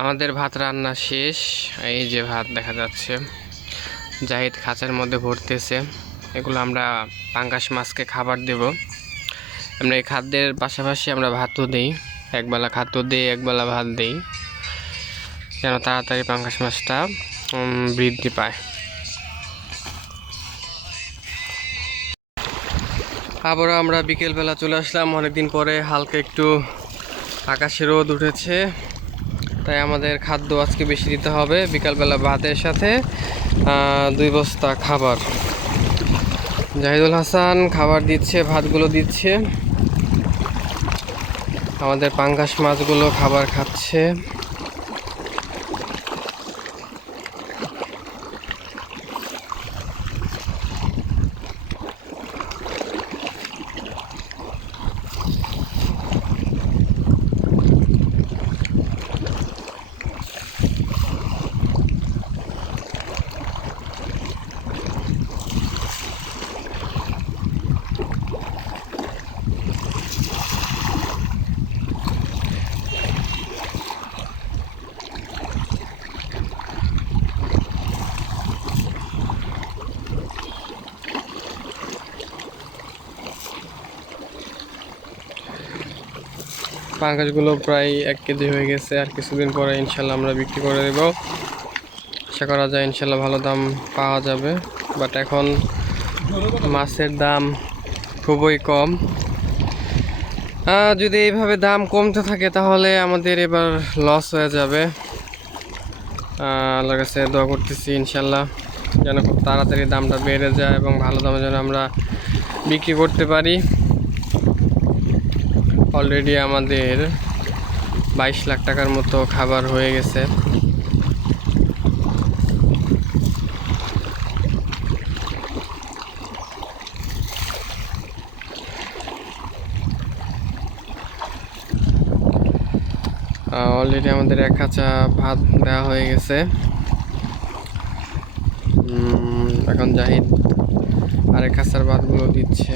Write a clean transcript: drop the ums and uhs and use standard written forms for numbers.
আমাদের ভাত রান্না শেষ। এই যে ভাত দেখা যাচ্ছে, জাহিদ খাঁচার মধ্যে ভরতেছে। এগুলো আমরা পাঙ্গাস মাছকে খাবার দেব। আমরা এই খাদ্যের পাশাপাশি আমরা ভাতও দিই, একবেলা খাদ্য দিই, একবেলা ভাত দিই, যেন তাড়াতাড়ি পাঙ্গাস মাছটা বৃদ্ধি পায়। আবারও আমরা বিকেলবেলা চলে আসলাম, অনেকদিন পরে হালকা একটু আকাশে রোদ উঠেছে, তাই আমাদের খাদ্য আজকে বেশি দিতে হবে। বিকালবেলা ভাতের সাথে 2 বস্তা খাবার। জাহিদুল হাসান খাবার দিচ্ছে, ভাতগুলো দিচ্ছে, আমাদের পাঙ্গাস মাছগুলো খাবার খাচ্ছে। পাঙ্গাসগুলো প্রায় 1 কেজি হয়ে গেছে, আর কিছুদিন পরে ইনশাল্লাহ আমরা বিক্রি করে দেব। আশা করা যায় ইনশাল্লাহ ভালো দাম পাওয়া যাবে, বাট এখন মাছের দাম খুবই কম। যদি এইভাবে দাম কমতে থাকে তাহলে আমাদের এবার লস হয়ে যাবে। আল্লাহর কাছে দোয়া করতেছি ইনশাল্লাহ যেন খুব তাড়াতাড়ি দামটা বেড়ে যায় এবং ভালো দামে যেন আমরা বিক্রি করতে পারি। অলরেডি আমাদের 22 লাখ টাকার মতো খাবার হয়ে গেছে। অলরেডি আমাদের 1 খাঁচা ভাত দেওয়া হয়ে গেছে। এখন জাহিদ আরেক খাঁচার ভাতগুলো দিচ্ছে।